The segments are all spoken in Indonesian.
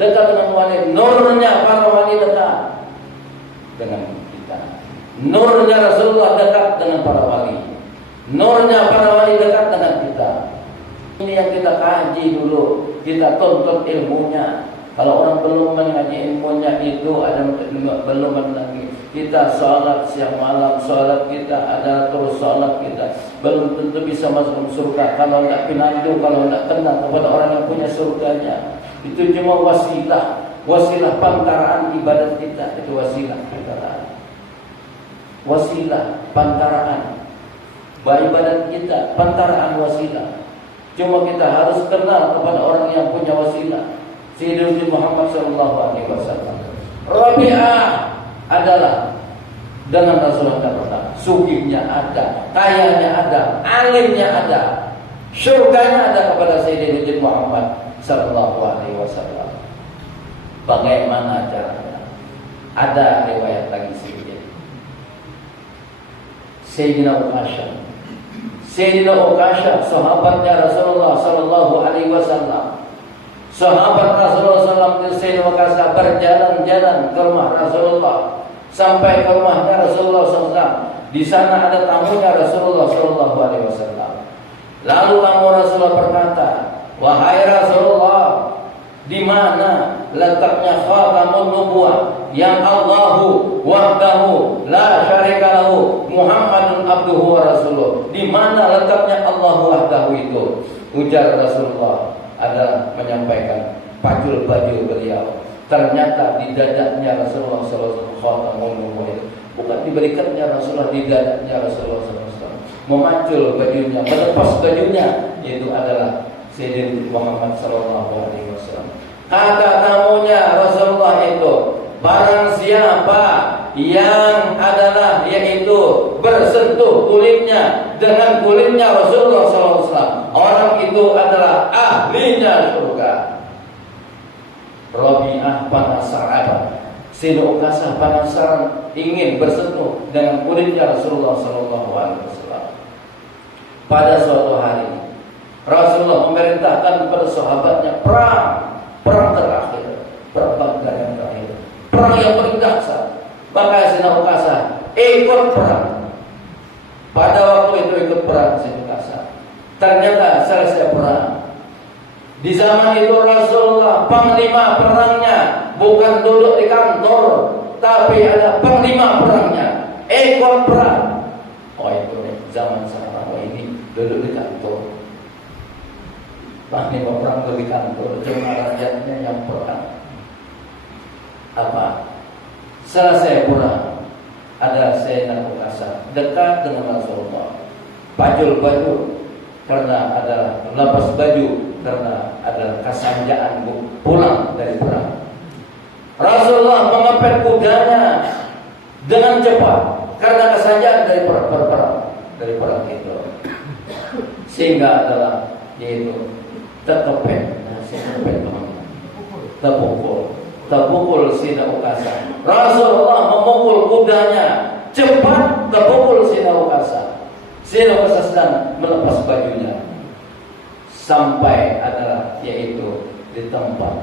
dekat dengan wali. Nurnya para wali dekat dengan kita. Nurnya Rasulullah dekat dengan para wali. Nurnya para wali dekat dengan kita. Ini yang kita kaji dulu, kita tuntut ilmunya. Kalau orang belum mengaji ilmunya itu ada belum lagi. Kita sholat siang malam, sholat kita ada terus sholat kita belum tentu bisa masuk surga kalau tidak pinandu, kalau tidak kenal kepada orang yang punya surganya. Itu cuma wasilah, wasilah pantaraan ibadat kita, itu wasilah pantaraan. Wasilah pantaraan ibadat kita, pantaraan wasilah. Cuma kita harus kenal kepada orang yang punya wasilah. Sayyidina Muhammad sallallahu alaihi wasallam. Rabi'ah adalah dengan Rasulullah datang, sugihnya ada, kayanya ada, alimnya ada, surganya ada kepada Sayyidina Muhammad sallallahu alaihi wasallam. Bagaimana caranya? Ada riwayat lagi sedikit. Sayyidina Uqasyah, sahabatnya Rasulullah sallallahu alaihi wasallam. Sahabat Rasulullah SAW Sayyidina Uqasyah berjalan-jalan ke rumah Rasulullah sampai ke rumahnya Rasulullah SAW. Di sana ada tamunya Rasulullah SAW. Lalu tamu Rasulullah berkata, wahai Rasulullah, di mana letaknya khatamun nubuwah yang Allahu wahdahu la syarika lahu Muhammadun abduhu wa rasuluh? Di mana letaknya Allahu wahdahu itu? Ujar Rasulullah adalah menyampaikan pacul baju beliau. Ternyata di dadanya Rasulullah SAW khatamun nubuwah itu bukan diberikannya Rasulullah di dadanya Rasulullah SAW. Memacul bajunya, melepas bajunya, itu adalah Sayyidina Muhammad SAW. Kata tamunya Rasulullah itu, barang siapa yang adalah yaitu bersentuh kulitnya dengan kulitnya Rasulullah SAW, orang itu adalah ahlinya surga. Rabi'ah penasaran, Sayyidina Uqasyah penasaran, ingin bersentuh dengan kulitnya Rasulullah SAW. Pada suatu hari Rasulullah memerintahkan kepada sahabatnya perang terakhir, perang Badar yang terakhir, perang yang paling dahsyat. Maka Sayyidina Uqasyah ikut perang. Pada waktu itu ikut perang Sayyidina Uqasyah. Ternyata selesai perang. Di zaman itu Rasulullah panglima perangnya bukan duduk di kantor, tapi ada panglima perangnya, ikut perang. Oh itu zaman sekarang ini duduk di kantor. Panglima perang di kantor, cuma rakyatnya yang perang. Apa? Selesai perang, ada Sayyidina Uqasyah dekat dengan Rasulullah, pacul baju karena ada lepas baju karena ada kesanjaan pulang dari perang. Rasulullah mengepet kudanya dengan cepat karena kesanjaan dari perang itu, sehingga adalah yaitu terkepet, terpukul Sayyidina Uqasyah. Rasulullah memukul kudanya cepat, terpukul Sayyidina Uqasyah. Sayyidina Uqasyah sedang melepas bajunya sampai adalah yaitu di tempat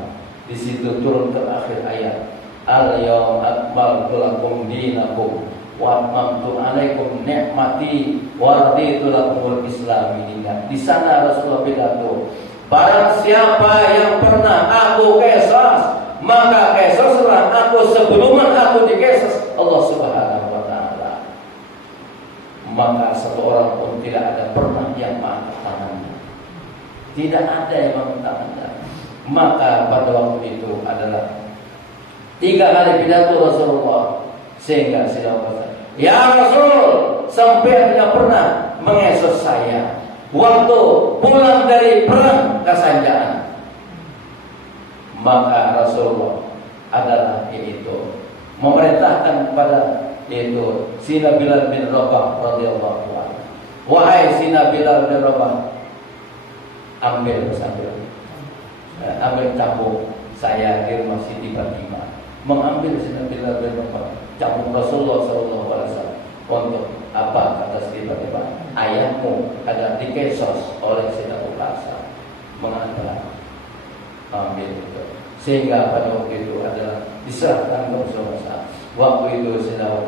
di situ turun ke akhir ayat, al-yawma akmaltu lakum dinakum wa atmamtu alaikum ni'mati wa raditu lakumul Islam dinan. Di sana Rasulullah pidato, barang siapa yang pernah aku qisas, maka qisaslah aku sebelum aku diqisas Allah Subhanahu wa taala. Maka satu orang pun tidak ada pernah yang mengangkat tangannya, tidak ada yang mengangkat tangannya. Maka pada waktu itu adalah 3 kali pidato Rasulullah, sehingga Sayyidina Uqasyah, ya Rasul, sampai tidak pernah mengesos saya waktu pulang dari perang kesanjaan. Maka Rasulullah adalah itu memerintahkan kepada yaitu Sayyidina Bilal bin Rabah radhiyallahu anhu, wahai Sayyidina Bilal bin Rabah, ambil cambuk saya di rumah Siti Fatimah, mengambil Sayyidina Bilal bin Rabah cambuk Rasulullah sallallahu alaihi wasallam. Untuk apa? Kata Siti Fatimah, ayahmu agar dikesos oleh Sayyidina Uqasyah. Mengapa? Ambil itu. Sehingga pada waktu itu adalah diserahkan ke Rasulullah. Waktu itu Sayyidina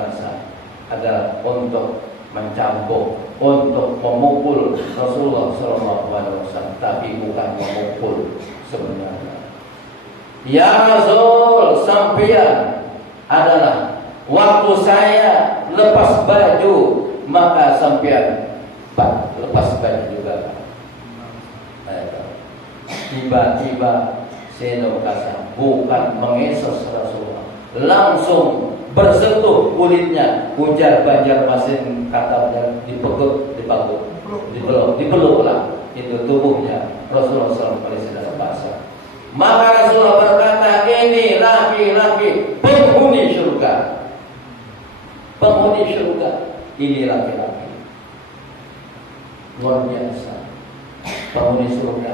adalah untuk mencambuk, untuk memukul Rasulullah SAW, tapi bukan memukul sebenarnya. Ya Rasul, sampean adalah waktu saya lepas baju, maka sampean lepas baju juga. Tiba-tiba Sayyidina bukan mengesos Rasulullah, langsung bersentuh kulitnya. Ujar Banjarmasin katanya dipeluk lah itu tubuhnya Rasulullah SAW basah. Maka Rasulullah berkata, ini laki-laki penghuni surga. Penghuni surga, ini laki-laki luar biasa, penghuni surga.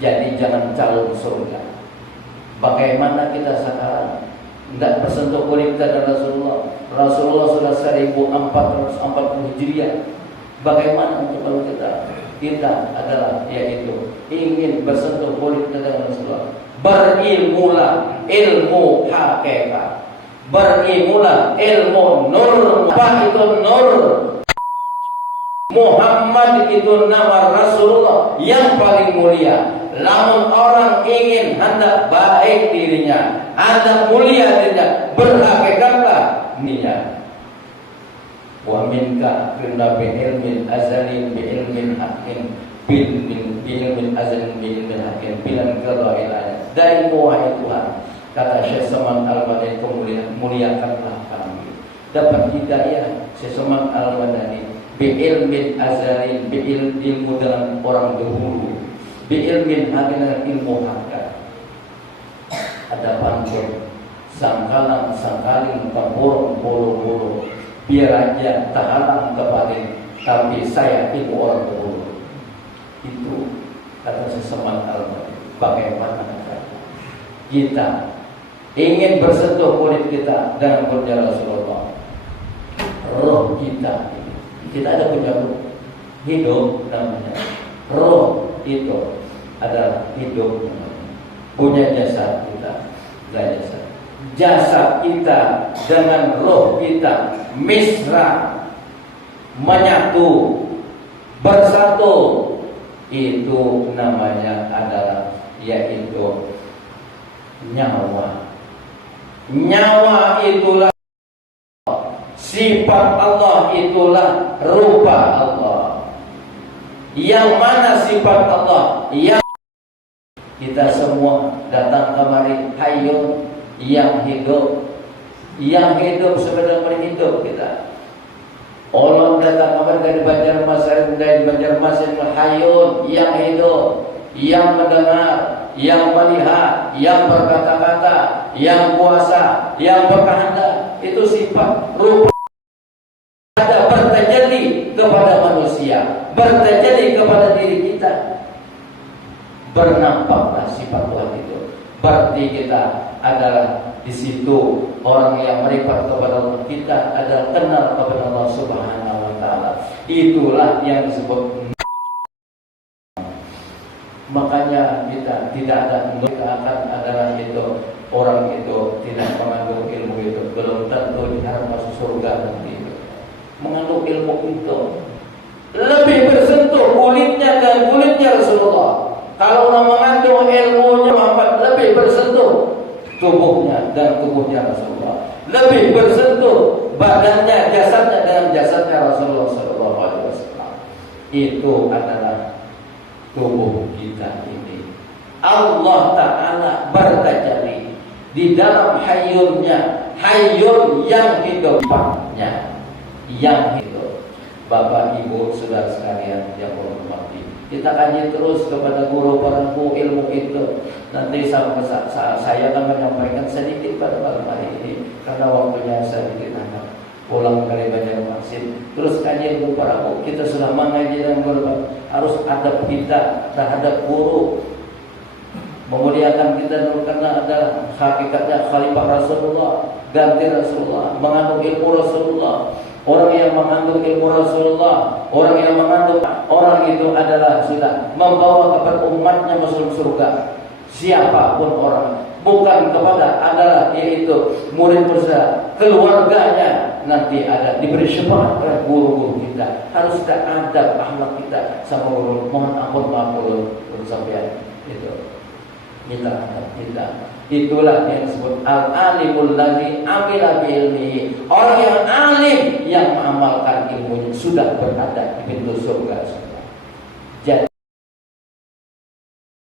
Jadi jangan calon surga. Bagaimana kita sekarang tidak bersentuh kulit kita dengan Rasulullah? Rasulullah sudah 1440 Hijriah. Bagaimana untuk kalau kita adalah yaitu ingin bersentuh kulit kita dengan Rasulullah? Berilmulah ilmu hakikat, berilmulah ilmu nur. Apa itu nur? Muhammad itu nama Rasulullah yang paling mulia. Namun orang ingin hendak baik dirinya, hendak mulia dirinya, berhakikatlah niat. Wa minka kunna bi ilmin azalin bi ilmin hakim bil min bi ilmin azalin bi ilmin hakim bilan qada'il. Dari wahai Tuhan, kata Syekh Saman Al-Badani, muliakanlah kami. Dapat hidayah Syekh Saman Al-Badani bi ilmin azalin, bi ilmu dengan orang dahulu, bi ilmin hakim, ilmu hakikat. Ada pantun, sangkalang sangkaling tempurung bulu-bulu, biar aja tahalang kepaling, tapi saya ilmu orang dahulu. Itu kata Seseman Al-Badani. Bagaimana kita ingin bersentuh kulit kita dengan kulit Rasulullah? Roh kita ada punya roh, hidup namanya. Roh itu adalah hidup, punya jasad kita, jasad. Jasad kita dengan roh kita mesra, menyatu, bersatu. Itu namanya adalah yaitu nyawa. Nyawa itulah sifat Allah, itulah rupa Allah. Yang mana sifat Allah? Yang kita semua datang kemari hayyun, yang hidup. Yang hidup sebenarnya hidup kita. Allah datang kemari dari Banjarmasin, hayyun, yang hidup, yang mendengar, yang melihat, yang berkata-kata, yang kuasa, yang berkehendak. Itu sifat rupa ada bertajalli kepada manusia, bertajalli kepada diri kita. Bernampaklah sifat Tuhan itu. Berarti kita adalah di situ orang yang meripat kepada Allah. Kita adalah kenal kepada Allah Subhanahu wa taala. Itulah yang disebut. Makanya kita tidak ada, kita akan adalah itu orang itu tidak mengandung ilmu itu, belum tentu diharap masuk surga nanti. Mengandung ilmu itu lebih bersentuh kulitnya dan kulitnya Rasulullah. Kalau orang mengandung ilmunya Muhammad, lebih bersentuh tubuhnya dan tubuhnya Rasulullah, lebih bersentuh badannya, jasadnya dengan jasadnya Rasulullah SAW. Itu adalah tubuh kita ini. Allah Ta'ala bertajalli di dalam hayyunnya, hayyun yang hidupnya, yang hidup. Bapak Ibu saudara sekalian yang hormati, kita kaji terus kepada guru perempu ilmu itu. Nanti saya akan menyampaikan sedikit pada malam hari ini karena waktunya sedikit anak pulang dari Banjarmasin. Terus kaji ilmu perempu, kita sudah mengaji dan guru, harus adab kita terhadap guru, memuliakan kita dulu karena adalah hakikatnya khalifah Rasulullah, ganti Rasulullah, mengandung ilmu Rasulullah. Orang yang mengandung ilmu Rasulullah, orang yang mengandung, orang itu adalah sudah membawa kepada umatnya masuk surga. Siapapun orang bukan kepada adalah yaitu murid bersama keluarganya nanti ada diberi syafaat oleh guru-guru kita. Harus kita adab akhlak kita sama guru. Mohon ampun maaf guru sampean itu. Minta adab kita. Itulah yang disebut al-alimul ladzi amila bi ilmihi. Orang yang alim yang mengamalkan ilmunya sudah berada di pintu surga.